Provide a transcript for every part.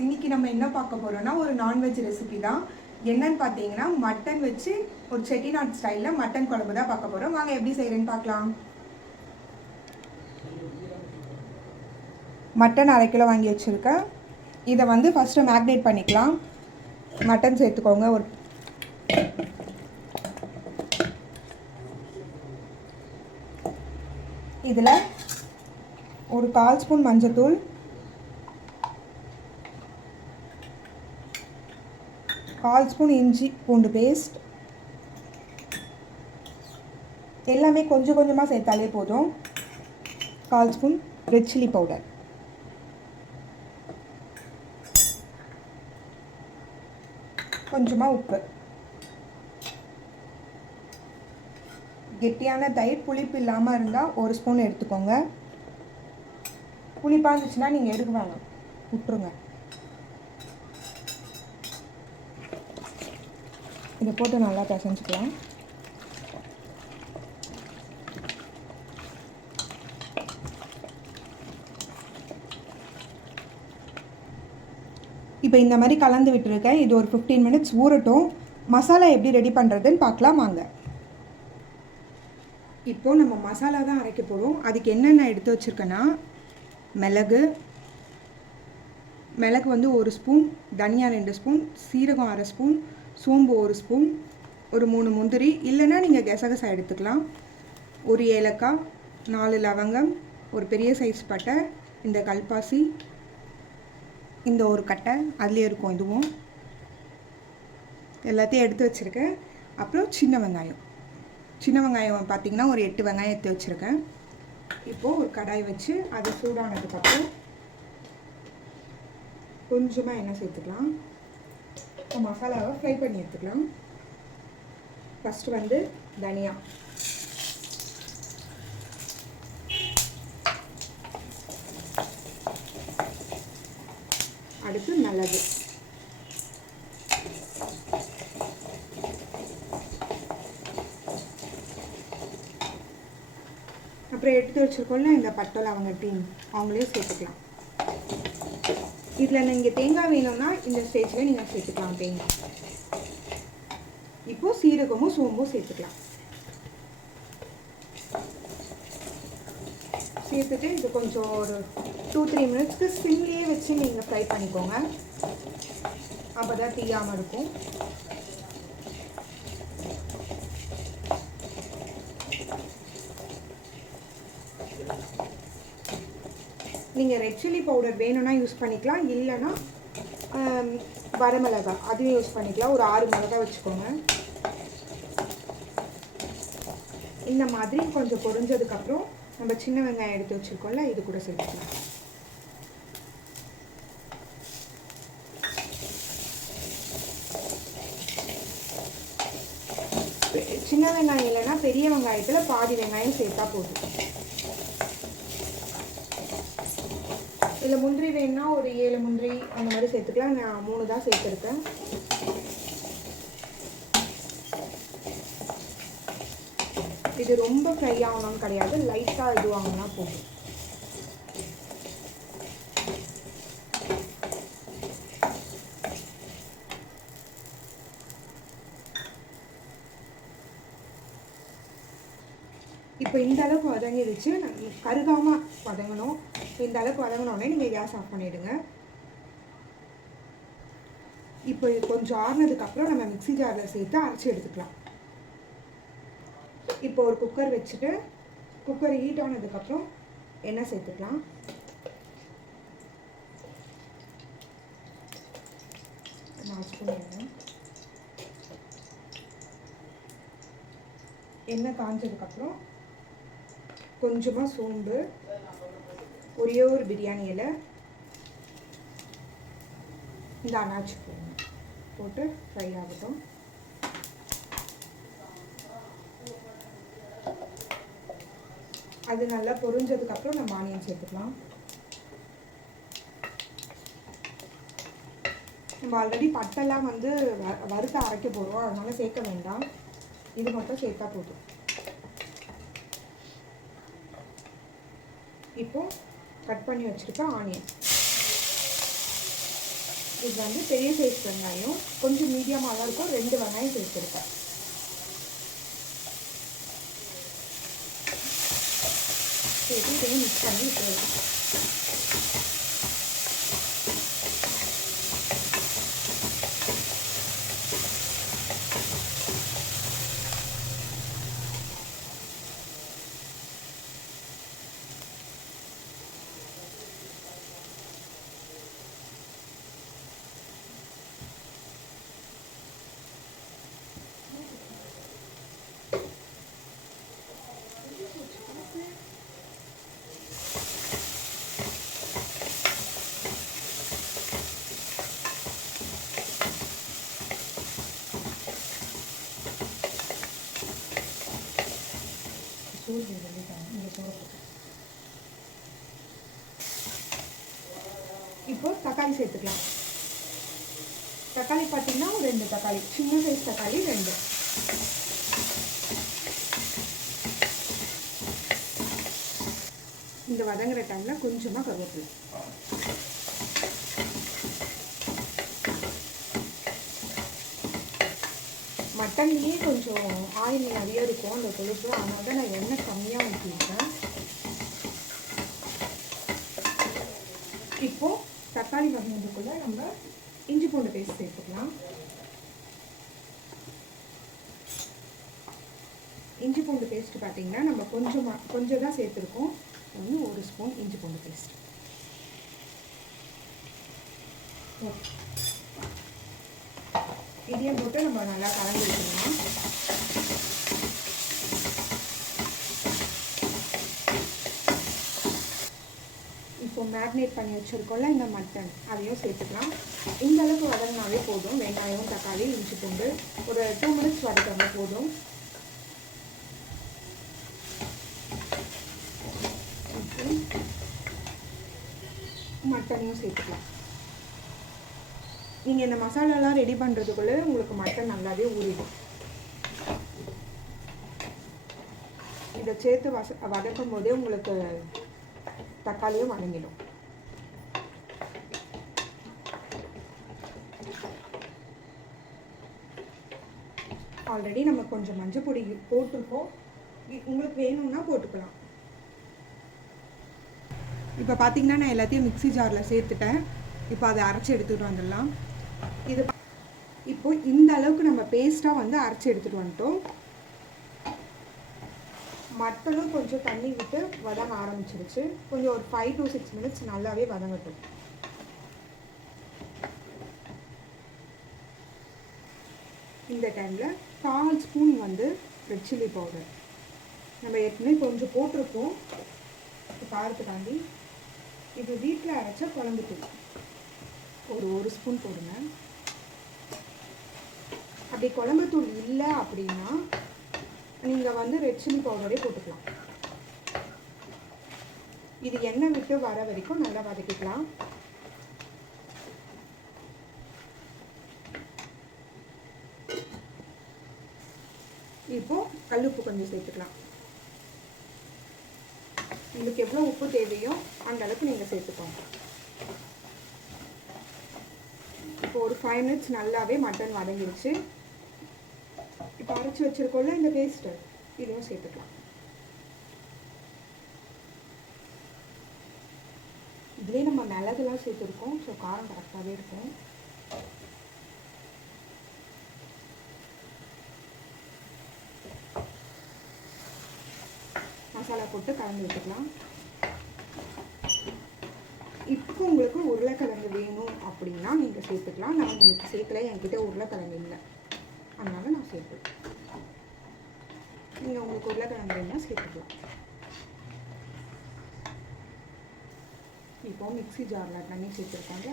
இன்னைக்கு நம்ம என்ன பார்க்க போறோம்னா ஒரு நான்வெஜ் ரெசிபி தான். என்னன்னு பார்த்தீங்கன்னா மட்டன் வச்சு ஒரு செட்டிநாடு ஸ்டைலில் மட்டன் குழம்பு தான் பார்க்க போகிறோம். வாங்க எப்படி செய்கிறேன்னு பார்க்கலாம். மட்டன் 1/2 கிலோ வாங்கி வச்சுருக்கேன். இதை வந்து ஃபஸ்ட்டு மேக்னேட் பண்ணிக்கலாம். மட்டன் சேர்த்துக்கோங்க. இதில் ஒரு 1/4 ஸ்பூன் மஞ்சத்தூள், 1/4 ஸ்பூன் இஞ்சி பூண்டு பேஸ்ட், எல்லாமே கொஞ்சம் கொஞ்சமாக சேர்த்தாலே போதும். 1/4 ஸ்பூன் ரெட் சில்லி பவுடர், கொஞ்சமாக உப்பு, கெட்டியான தயிர். புளிப்பு இல்லாமல் இருந்தால் 1 ஸ்பூன் எடுத்துக்கோங்க. புளிப்பாக இருந்துச்சுன்னா நீங்கள் எடுக்க வேணாம், விட்டுருங்க. இதை போட்டு நல்லா பிசைஞ்சுக்கலாம். இப்போ இந்த மாதிரி கலந்து விட்டுருக்கேன். இது ஒரு 15 மினிட்ஸ் ஊறட்டும். மசாலா எப்படி ரெடி பண்ணுறதுன்னு பார்க்கலாம் வாங்க. இப்போது நம்ம மசாலா தான் அரைக்க போகிறோம். அதுக்கு என்னென்ன எடுத்து வச்சுருக்கேன்னா, மிளகு வந்து 1 ஸ்பூன், தனியா 2 ஸ்பூன், சீரகம் 1/2 ஸ்பூன், சோம்பு 1 ஸ்பூன், ஒரு 3 முந்திரி, இல்லைன்னா நீங்கள் கசகசா எடுத்துக்கலாம், ஒரு ஏலக்காய், 4 லவங்கம், ஒரு பெரிய சைஸ் பட்டை, இந்த கல்பாசி, இந்த ஒரு கட்டை அதுலேயே இருக்கும், இதுவும் எல்லாத்தையும் எடுத்து வச்சுருக்கேன். அப்புறம் சின்ன வெங்காயம் பார்த்திங்கன்னா ஒரு 8 வெங்காயம் எடுத்து வச்சுருக்கேன். இப்போது ஒரு கடாய் வச்சு அது சூடானதுக்கப்புறம் கொஞ்சமாக எண்ணெய் சேர்த்துக்கலாம். மசாலாவை ஃப்ரை பண்ணி எடுத்துக்கலாம். ஃபஸ்ட்டு வந்து தனியா, அடுத்து மிளகு, அப்புறம் எடுத்து வச்சுருக்கோம்ல இந்த பட்டை லவங்க டீ, அவங்களே சேர்த்துக்கலாம். இதில் நீங்கள் தேங்காய் வேணும்னா இந்த ஸ்டேஜில் நீங்கள் சேர்த்துக்கலாம் தேங்காய். இப்போது சீரகமும் சோம்பும் சேர்த்துக்கலாம். சேர்த்துட்டு இது கொஞ்சம் ஒரு 2-3 மினிட்ஸ்க்கு சிம்லேயே வச்சு நீங்கள் ஃப்ரை பண்ணிக்கோங்க. அப்போ தான் தீயாமல் இருக்கும். நீங்கள் ரெட் சில்லி பவுடர் வேணும்னா யூஸ் பண்ணிக்கலாம், இல்லைன்னா வரமிளகா அதுவும் யூஸ் பண்ணிக்கலாம். ஒரு 6 மிளகா வச்சுக்கோங்க. இந்த மாதிரி கொஞ்சம் பொரிஞ்சதுக்கப்புறம் நம்ம சின்ன வெங்காயம் எடுத்து வச்சுருக்கோம்ல, இது கூட சேர்த்துக்கலாம். சின்ன வெங்காயம் இல்லைன்னா பெரிய வெங்காயத்தில் பாதி வெங்காயம் சேர்த்தா போதும். இதில் முந்திரி வேணுன்னா ஒரு 7 முந்திரி அந்த மாதிரி சேர்த்துக்கலாம். நான் 3 தான் சேர்த்துருக்கேன். இது ரொம்ப ஃப்ரை ஆகணும்னு கிடையாது, லைட்டாக இது வாங்கினா போதும். இப்போ இந்த அளவுக்கு வதங்கிடுச்சு. கருகாமல் வதங்கணும். இந்த அளவுக்கு வதங்கினோடனே நீங்கள் கேஸ் ஆஃப் பண்ணிவிடுங்க. இப்போ இது கொஞ்சம் ஆறுனதுக்கப்புறம் நம்ம மிக்ஸி ஜாரில் சேர்த்து அரைச்சி எடுத்துக்கலாம். இப்போ ஒரு குக்கர் வச்சுட்டு குக்கர் ஹீட் ஆனதுக்கப்புறம் எண்ணெய் சேர்த்துக்கலாம். எண்ணெய் காஞ்சதுக்கப்புறம் கொஞ்சமாக சோம்பு, ஒரே ஒரு பிரியாணி இலை, இந்த அனாச்சி போட்டு ஃப்ரை ஆகட்டும். அது நல்லா பொரிஞ்சதுக்கப்புறம் நம்ம ஆனியன் சேர்த்துக்கலாம். நம்ம ஆல்ரெடி பட்டெல்லாம் வந்து வறுத்து அரைக்க போகிறோம், அதனால சேர்க்க வேண்டாம். இது மட்டும் சேர்த்தா போதும். இப்போ கட் பண்ணி வச்சுருக்க ஆனியன் இது வந்து பெரிய சைஸ் வெங்காயம், கொஞ்சம் மீடியமாக தான் இருக்கும். 2 வெங்காயம் சேர்த்துருக்கேன். சேர்த்து இதையும் மிக்ஸ் பண்ணி விட்டுருவேன். இப்போ தக்காளி சேர்த்துக்கலாம். தக்காளி பார்த்தீங்கன்னா 2 தக்காளி, சின்ன சைஸ் தக்காளி 2. இந்த வதங்குற டைமில் கொஞ்சமாக கருவேப்பிலை. மட்டன்லேயே கொஞ்சம் ஆயில் நிறைய இருக்கும் அந்த கொழுப்பு, அதனால தான் நான் எண்ணெய் கம்மியாக ஊற்றிருக்கேன். இப்போது தக்காளி வதங்கிறதுக்குள்ளே நம்ம இஞ்சி பூண்டு பேஸ்ட் சேர்த்துக்கலாம். இஞ்சி பூண்டு பேஸ்ட் பார்த்தீங்கன்னா நம்ம கொஞ்சம் தான் சேர்த்துருக்கோம். 1 ஸ்பூன் இஞ்சி பூண்டு பேஸ்ட். இதையும் போட்டு நம்ம நல்லா கலந்து வச்சுக்கலாம். இப்போ மேரினேட் பண்ணி வச்சுருக்கோம்ல இந்த மட்டன், அதையும் சேர்த்துக்கலாம். இந்த அளவுக்கு வதங்கினாவே போதும். வெங்காயம், தக்காளி, இஞ்சி பூண்டு ஒரு 2 மினிட்ஸ் வதக்கினா போதும். மட்டனையும் சேர்த்துக்கலாம். நீங்கள் இந்த மசாலாலாம் ரெடி பண்ணுறதுக்குள்ளே உங்களுக்கு மட்டன் நல்லாவே ஊறிடும். இதை சேர்த்து வதக்கும் போதே உங்களுக்கு தக்காளியும் வதங்கிடும். ஆல்ரெடி நம்ம கொஞ்சம் மஞ்சள் பொடி போட்டிருக்கோம், உங்களுக்கு வேணும்னா போட்டுக்கலாம். இப்போ பார்த்தீங்கன்னா நான் எல்லாத்தையும் மிக்ஸி ஜாரில் சேர்த்துட்டேன். இப்போ அதை அரைச்சி எடுத்துகிட்டு வந்துடலாம். இது இப்போ இந்த அளவுக்கு நம்ம பேஸ்ட்டாக வந்து அரைச்சி எடுத்துகிட்டு வந்துட்டோம். மட்டனும் கொஞ்சம் தண்ணி விட்டு வதங்க ஆரம்பிச்சிருச்சு. கொஞ்சம் ஒரு 5 to 6 மினிட்ஸ் நல்லாவே வதங்கட்டும். இந்த டைமில் 1/4 ஸ்பூன் வந்து ரெட் சில்லி பவுடர் நம்ம ஏற்கனவே கொஞ்சம் போட்டிருக்கோம். காரத்துக்காண்டி இது வீட்டில் அரைச்ச குழம்பு தூள் ஒரு ஸ்பூன் போடுங்க. அப்படி குழம்பு தூள் இல்லை அப்படின்னா நீங்கள் வந்து ரெட் சில்லி பவுடரே போட்டுக்கலாம். இது எண்ணெய் விட்டு வர வரைக்கும் நல்லா வதக்கிக்கலாம். இப்போ கல்லுப்பு கொஞ்சம் சேர்த்துக்கலாம். உங்களுக்கு எவ்வளோ உப்பு தேவையோ அந்த அளவுக்கு நீங்கள் சேர்த்துக்கோங்க. இப்போ ஒரு 5 மினிட்ஸ் நல்லாவே மட்டன் வதங்கிடுச்சு. இப்போ அரைச்சி வச்சுருக்கோம்ல இந்த பேஸ்ட்டு, இதையும் சேர்த்துக்கலாம். இதுலேயே நம்ம மிளகுலாம் சேர்த்துருக்கோம், ஸோ காரம் கரெக்டாகவே இருக்கும். மசாலா போட்டு கலந்து விட்டுக்கலாம். இப்போ உங்களுக்கு உருளைக்கிழங்கு வேணும் அப்படின்னா நீங்கள் சேர்த்துக்கலாம். நான் இன்னைக்கு சேர்க்கல, என்கிட்ட உருளைக்கிழங்கு இல்லை, அதனால் நான் சேர்த்துக்கலாம். நீங்கள் உங்களுக்கு உருளைக்கிழங்கு வேணும்னா சேர்த்துக்கலாம். இப்போ மிக்ஸி ஜாரில் தண்ணி சேர்த்துருக்காங்க,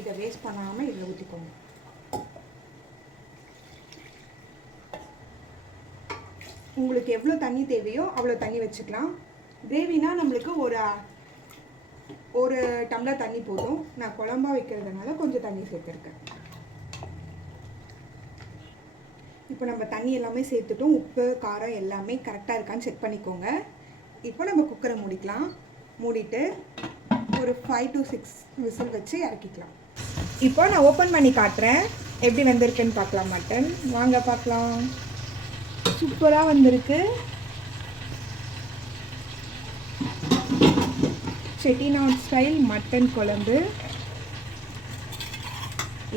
இதை வேஸ்ட் பண்ணாமல் இதில் ஊற்றிக்கோங்க. உங்களுக்கு எவ்வளோ தண்ணி தேவையோ அவ்வளோ தண்ணி வச்சுக்கலாம். கிரேவினா நம்மளுக்கு ஒரு டம்ளர் தண்ணி போதும். நான் குழம்பா வைக்கிறதுனால கொஞ்சம் தண்ணி சேர்த்துருக்கேன். இப்போ நம்ம தண்ணி எல்லாமே சேர்த்துட்டோம். உப்பு காரம் எல்லாமே கரெக்டாக இருக்கான்னு செக் பண்ணிக்கோங்க. இப்போ நம்ம குக்கரை மூடிக்கலாம். மூடிட்டு ஒரு 5 to 6 விசில் வச்சு இறக்கிக்கலாம். இப்போ நான் ஓப்பன் பண்ணி காட்டுறேன், எப்படி வந்திருக்குன்னு பார்க்கலாம். மட்டன் வாங்க பார்க்கலாம். சூப்பராக வந்திருக்கு. செட்டிநாடு ஸ்டைல் மட்டன் குழம்பு.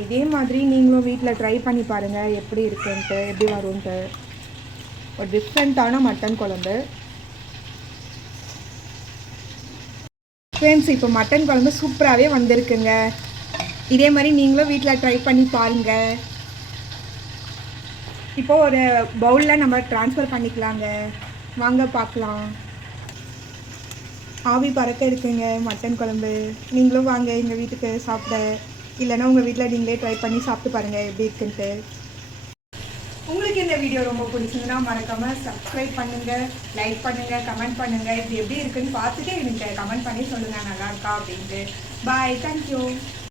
இதே மாதிரி நீங்களும் வீட்டில் ட்ரை பண்ணி பாருங்கள் எப்படி இருக்குன்ட்டு, எப்படி வரும்ன்ட்டு. ஒரு டிஃப்ரெண்ட்டான மட்டன் குழம்பு. ஃப்ரெண்ட்ஸ், இப்போ மட்டன் குழம்பு சூப்பராகவே வந்திருக்குங்க. இதே மாதிரி நீங்களும் வீட்டில் ட்ரை பண்ணி பாருங்கள். இப்போது ஒரு பவுலில் நம்ம ட்ரான்ஸ்ஃபர் பண்ணிக்கலாங்க. வாங்க பார்க்கலாம். ஆவி பறக்க இருக்குங்க மட்டன் குழம்பு. நீங்களும் வாங்க எங்கள் வீட்டுக்கு சாப்பிட. இல்லைன்னா உங்கள் வீட்டில் நீங்களே ட்ரை பண்ணி சாப்பிட்டு பாருங்கள் எப்படி இருக்குன்ட்டு. உங்களுக்கு இந்த வீடியோ ரொம்ப பிடிச்சிருந்துன்னா மறக்காமல் சப்ஸ்கிரைப் பண்ணுங்கள், லைக் பண்ணுங்கள், கமெண்ட் பண்ணுங்கள். இப்படி எப்படி இருக்குன்னு பார்த்துட்டு எனக்கு கமெண்ட் பண்ணி சொல்லுங்கள் நல்லா இருக்கா அப்படின்ட்டு. பாய், தேங்க்யூ.